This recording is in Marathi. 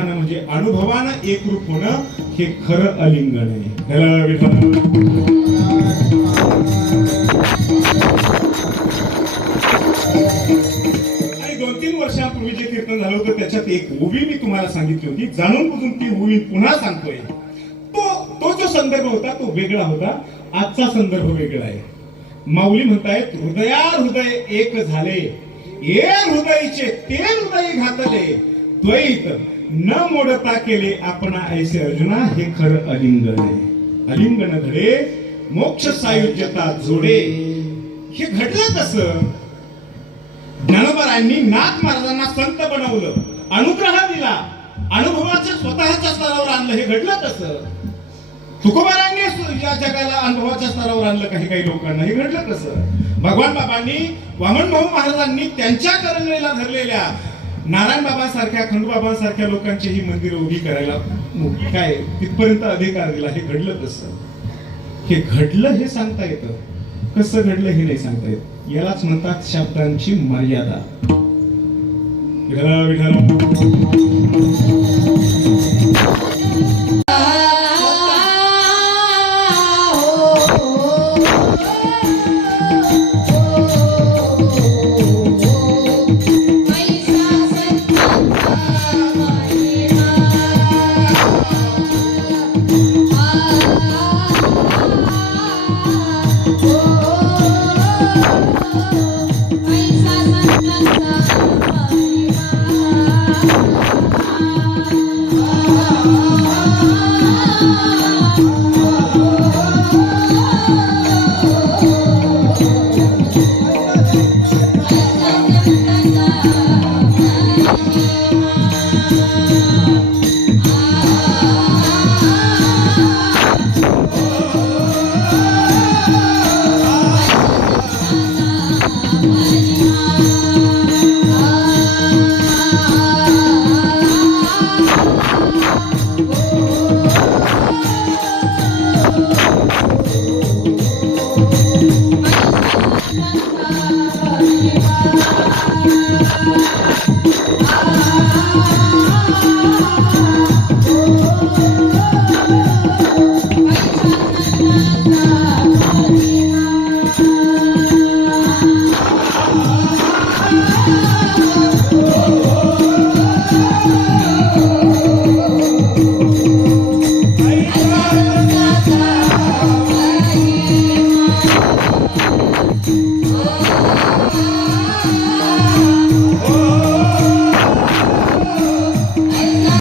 विधान म्हणजे अनुभवानं एकरूप होणं हे खरं अलिंगन आहे. त्याला विधान आणि 2-3 वर्षांपूर्वी जे कीर्तन झालं होतं त्याच्यात एक ओवी मी तुम्हाला सांगितली होती. जाणून बुजून ती ओवी पुन्हा सांगतोय. तो जो संदर्भ होता तो वेगळा होता. आजचा संदर्भ वेगळा आहे. माऊली म्हणतायत हृदया हृदय एक झाले, ए हृदयचे ते हृदय घातले, द्वैत न मोडता केले आपणा ऐसे अर्जुना, हे खरं अलिंगन आहे. अलिंगन घडे मोक्ष सायुज्यता जोडे. हे घडलं कसं? ज्ञानोबारांनी नाथ महाराजांना संत बनवलं, अनुग्रह दिला, अनुभवाच्या स्वतःच्या स्तरावर आणलं. हे घडलं कसं? तुकोबारांनी या जगाला अनुभवाच्या स्तरावर आणलं. काही लोकांना हे घडलं कसं? भगवान बाबांनी, वामन भाऊ महाराजांनी त्यांच्या करंगळीला धरलेल्या नारायण बाबांसारख्या, खंडूबाबांसारख्या लोकांची ही मंदिरं उभी करायला काय तिथपर्यंत अधिकार दिला. हे घडलं कसं? हे घडलं हे सांगता येतं, कसं घडलं हे नाही सांगता येत. यालाच म्हणतात शब्दांची मर्यादा. विठला विठला